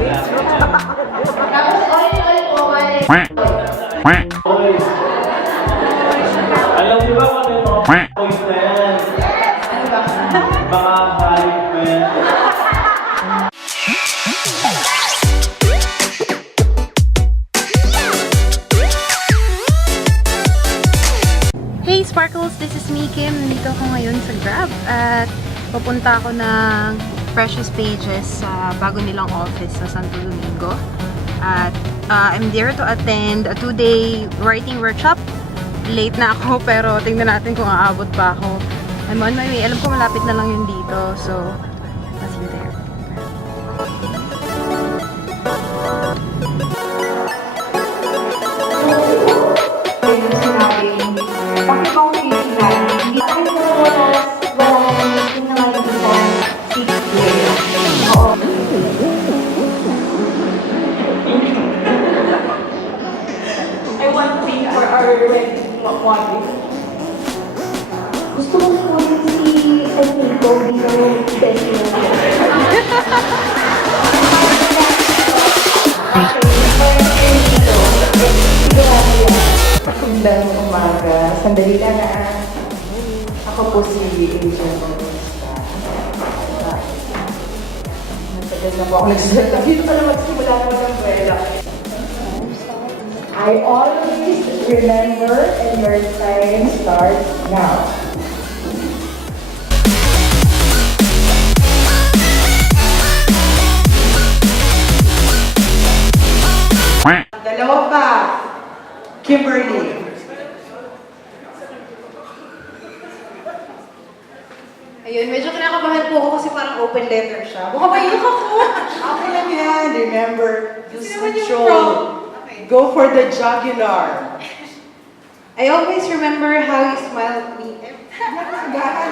Tapos all po, alam niyo ba kung ano yung mga points na yan? Mga halip na yan. Hey Sparkles! This is me, Kim. Nandito ako ngayon sa Grab at papunta ako ng Precious Pages sa bago nilang office sa Santo Domingo. At I'm there to attend a 2-day writing workshop. Late na ako pero tingnan natin kung aabot pa ako. I'm on my way. Alam ko malapit na lang yun dito. So, I'll see you there. gusto ko po si Domingo Magandang umaga. Sandali lang na. Ako po si Agent. Matagal na po ako nagsasalita. Dito pa na magsimula po ng kwela. I always remember and your time starts now. Dalawa pa. Kimberly. Ayun, medyo kinakabahan po ako kasi parang open letter siya. Baka maiyak ako! Okay lang yan. Remember, use Kasi naman yung control. Okay. Go for the jugular. I always remember how you smile at me. Okay lang yan.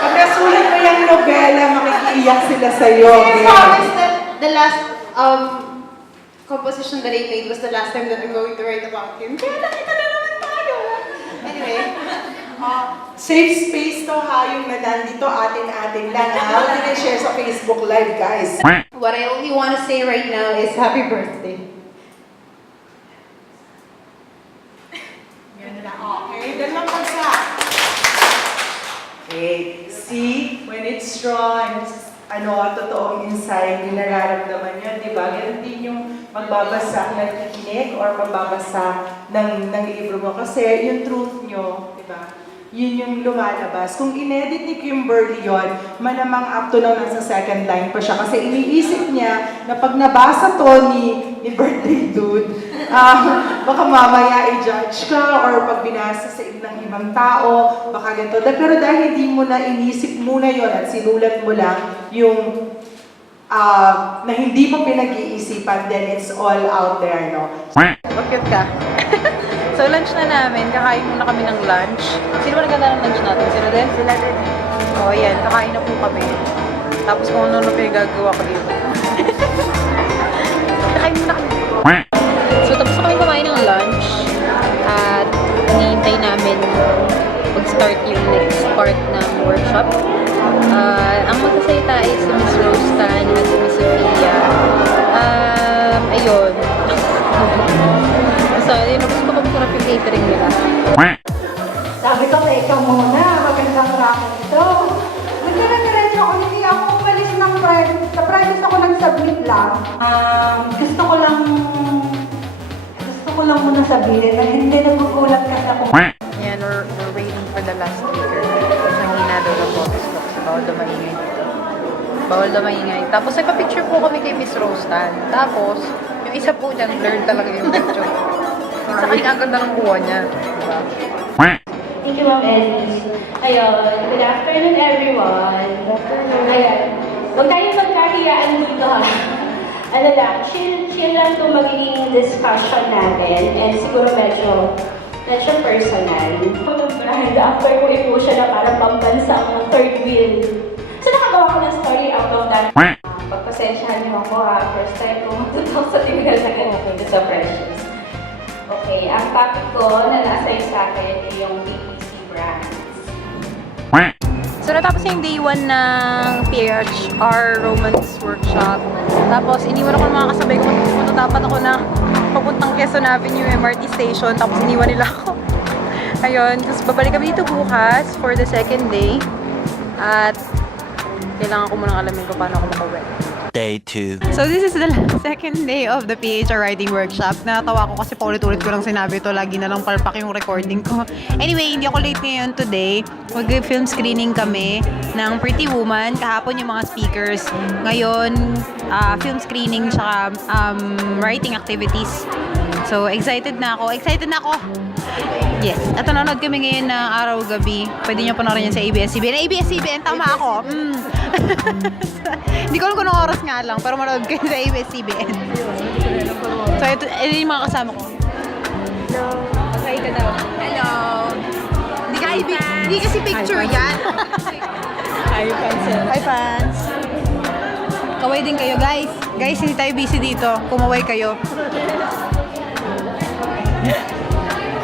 Pag nasulat mo yung nobela, makikiiyak sila sa'yo. I promise that the last composition that I made was the last time that I'm going to write about him. Kaya nakita na naman tayo! Anyway. Safe space to ha, yung nandito atin-atin lang ha. Huwag na share sa Facebook Live, guys. What I only want to say right now is happy birthday. Yan na. Okay, dalawang pagsa. Okay, see, when it's strong, totoong insight, yung nararamdaman nyo, di ba? Ganun din yung magbabasa, nakikinig, or magbabasa ng libro mo. Kasi yung truth nyo, di ba? Yun yung lumalabas. Kung inedit ni Kimberly yun, malamang up to now nasa second line pa siya. Kasi iniisip niya na pag nabasa to ni birthday dude, baka mamaya i-judge ka or pag binasa sa ng ibang tao, baka ganito. Pero dahil hindi mo na inisip muna yon at sinulat mo lang yung na hindi mo pinag-iisipan, then it's all out there, no? Bakit ka? So, lunch na namin. Kakain muna kami ng lunch. Sino ba naganda ng lunch natin? Sila din? Sila din. O, ayan. Kakain na po kami. Tapos kung ano pinagagawa ko dito. Kakain muna kami. So, tapos na kami kumain ng lunch. At hinihintay namin mag-start yung next part ng workshop. Ang magsasalita ay si Miss Rostan at si Miss Sophia. Ayun. So, yun, gusto ko magsurap yung catering nila. Sabi ko, ikaw muna, magandang racket ito. Magdala-diretso ako, hindi ako umalis ng private. Sa private ako nag-submit lang. Gusto ko lang muna sabihin na hindi nagugulat ka sa kung... Yan, we're waiting for the last speaker. Tapos ang hina daw ng photos ko kasi bawal daw maingay dito. Bawal daw maingay. Tapos nagpa-picture po kami kay Miss Rostan. Tapos, yung isa po dyan, blurred talaga yung picture. Sa kanya, ang ganda ng kuha niya. Diba? Thank you, Ma'am Ellie. Ayun, good afternoon, everyone. Good afternoon. Ayan. Huwag tayong magkahiyaan dito, ha? Ano lang, chill lang itong magiging discussion natin. And siguro medyo personal. Brand, after ko ipo siya na parang pambansang third wheel. So, nakagawa ko ng story out of that. Pagpasensyahan niyo ako, ha? First time ko matutok sa tingal na ganito sa Precious. Okay, ang topic ko na nasa sa akin ay yung PPC brands. So, natapos na yung day 1 ng PHR Romance Workshop. Tapos, iniwan ako ng mga kasabay ko. Dapat ako na papuntang Quezon Avenue MRT Station. Tapos, iniwan nila ako. Ayun. Tapos, babalik kami dito bukas for the second day. At, kailangan ko munang alamin kung paano ako makauwi. Day 2. So this is the second day of the PHR writing workshop. Natawa ko kasi paulit-ulit ko lang sinabi ito. Lagi na lang palpak yung recording ko. Anyway, hindi ako late ngayon today. Mag-film screening kami ng Pretty Woman. Kahapon yung mga speakers. Ngayon, film screening tsaka writing activities. So excited na ako. Yes. At nanonood kami ngayon ng araw-gabi. Pwede nyo panoorin yan sa ABS-CBN. ABS-CBN, tama ako. Hindi ko alam kung anong oras nga lang, pero manood kayo sa ABS-CBN. So, ito yung mga kasama ko. Hello. Hi ka daw. Hello. Hindi kasi picture yan. Hi, fans. Hi, fans. Kaway din kayo, guys. Guys, hindi tayo busy dito. Kumaway kayo.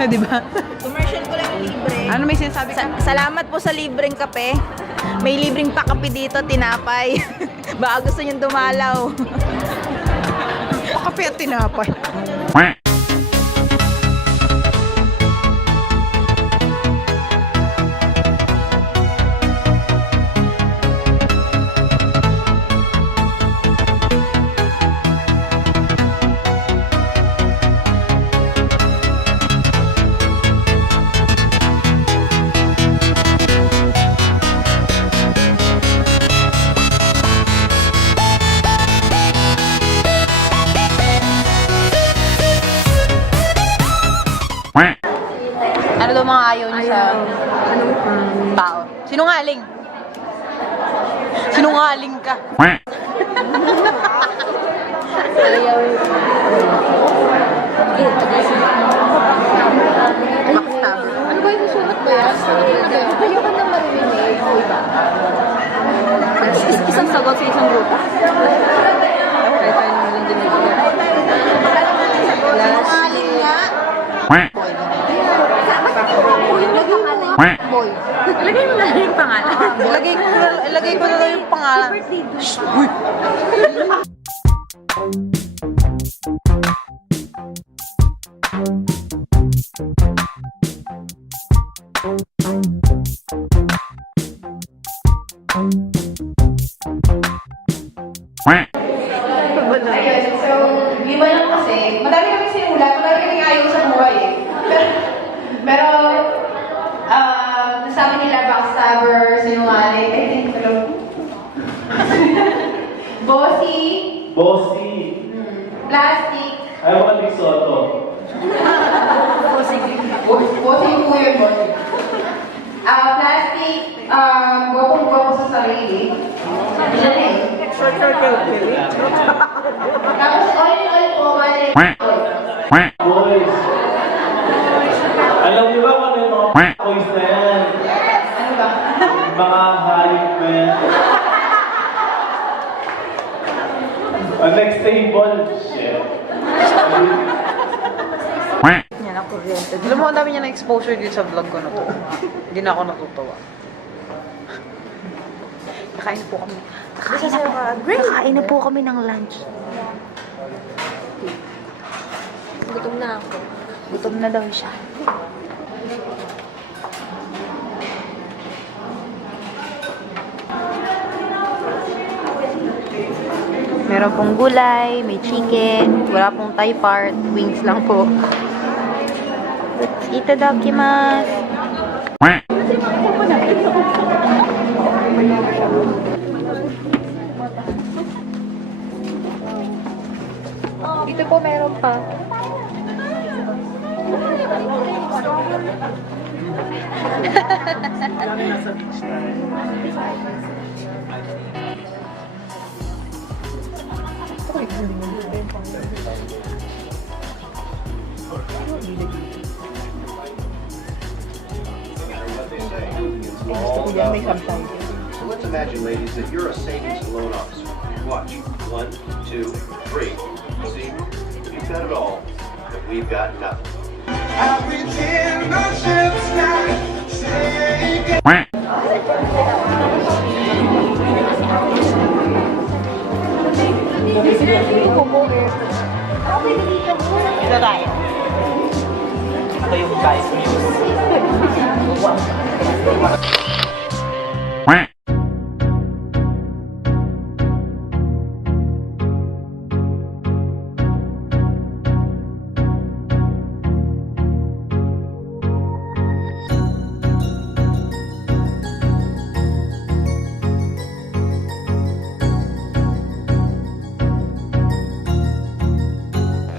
Diba? Commercial ko lang libre. Ano may sinasabi ka? Salamat po sa libreng kape. May libreng pakape dito, tinapay. Baka gusto niyong dumalaw. Kape at tinapay. Ano daw mga ayaw niyo sa tao? Sinungaling! Sinungaling ka! Backstab. Ano ba yung sulat ba yan? Ayaw ka na marinig. Isang sagot sa isang grupo. Okay, tayo naman lang din. Sinungaling nga! Boy. Ilagay mo na lang yung pangalan. Ilagay ko na lang yung pangalan. Uy! Ayun, so, lima lang kasi. Madami kami sinulat, madami kami ayaw sa buhay eh. Pero, sabi nila backstabber, sinungaling, I think, Bossy. Plastic. Ayaw ka Big Soto. Bossy po yun, bossy. Plastic, gwapong-gwapo sa sarili. Yan eh. Tapos oil po, mali. Boys. Alam niyo ba kung ano yung mga boys na yan? Ano ba? Mga hayop na yan. Next table. Shit. Yan ang kuryente. Alam mo, ang dami niya na exposure dito sa vlog ko na to. Hindi na ako natutuwa. Kakain po kami. Kakain na po kami ng lunch. Gutom na ako. Gutom na daw siya. Meron pong gulay, may chicken, wala pong Thai part, wings lang po. Let's eat the dokimasu. Dito po meron pa. So let's imagine, ladies, that you're a savings and loan officer. Watch. 1, 2, 3. See, you've got it all, but we've got nothing. I pretend my ship's not sinking. pwede dito. Dito tayo. Ito yung guys news.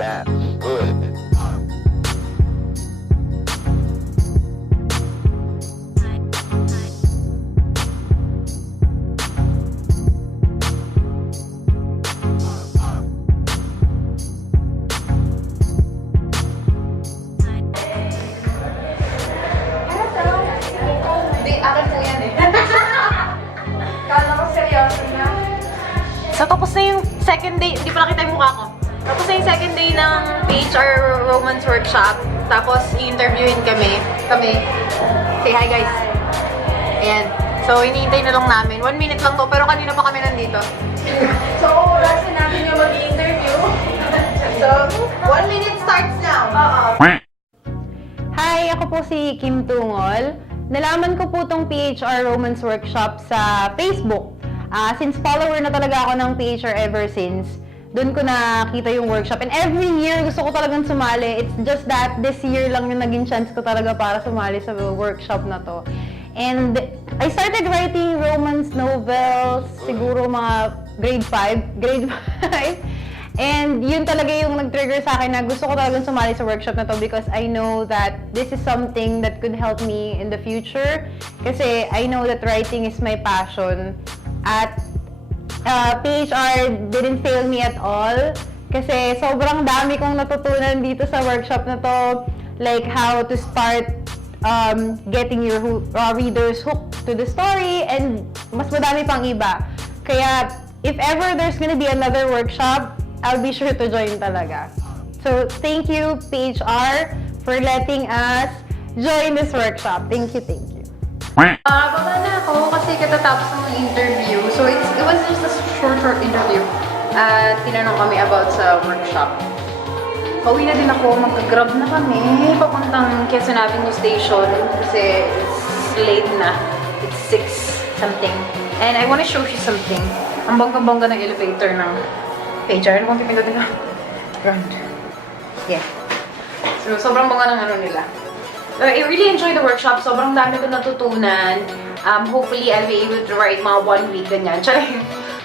That's good. Hindi, akin po yan eh. Kala ko seryoso na. So, tapos na yung second day. Hindi pa nakita yung mukha ko. Tapos na yung second day ng PHR Romance Workshop. Tapos, i-interviewin kami. Say hi, guys. Ayan. So, iniintay na lang namin. 1 minute lang to, pero kanina pa kami nandito. So, orasin namin yung mag-i-interview. So, 1 minute starts now. Hi, ako po si Kim Tungol. Nalaman ko po tong PHR Romance Workshop sa Facebook. Since follower na talaga ako ng PHR ever since, doon ko nakita yung workshop. And every year, gusto ko talagang sumali. It's just that this year lang yung naging chance ko talaga para sumali sa workshop na to. And I started writing romance novels, siguro mga grade 5. And yun talaga yung nag-trigger sa akin na gusto ko talagang sumali sa workshop na to because I know that this is something that could help me in the future. Kasi I know that writing is my passion. At PHR didn't fail me at all. Kasi sobrang dami kong natutunan dito sa workshop na to. Like how to start getting your readers hooked to the story, and mas madami pang iba. Kaya if ever there's gonna be another workshop, I'll be sure to join talaga. So thank you PHR for letting us join this workshop. Thank you. Baba na ako kasi katatapos ng interview. So it was just a short interview. Tinanong kami about sa workshop. Pauwi na din ako, mag-grab na kami papuntang Quezon Avenue Station kasi it's late na. It's 6 something. And I wanna show you something. Ang bangga-bangga ng elevator ng PHR. Ano kung pipindot nila? Ground. Yeah. So, sobrang bangga ng ano nila. So, I really enjoyed the workshop. Sobrang dami ko natutunan. Hopefully, I'll be able to write mga 1 week ganyan. Tsaka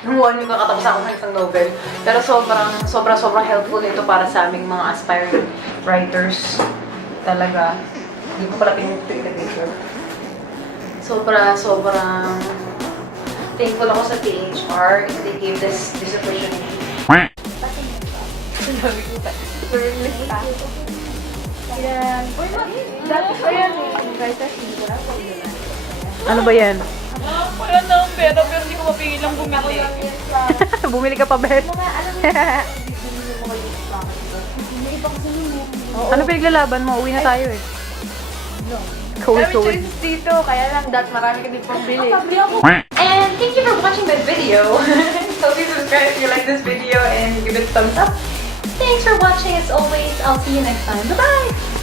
yung 1 week kakatapos ako ng isang novel. Pero sobrang helpful ito para sa aming mga aspiring writers. Talaga. Hindi ko pala pinag-picture. Sobrang thankful ako sa PHR if they gave this opportunity. Ano ba yan? Wala na ang pera, pero hindi ko mapigilang bumili. Bumili ka pa, Bet? Ano pinaglalaban mo? Uwi na tayo eh. Cool. choices dito, kaya lang marami ka din pambili. And thank you for watching this video. So please subscribe if you like this video and give it a thumbs up. Thanks for watching as always. I'll see you next time. Bye-bye!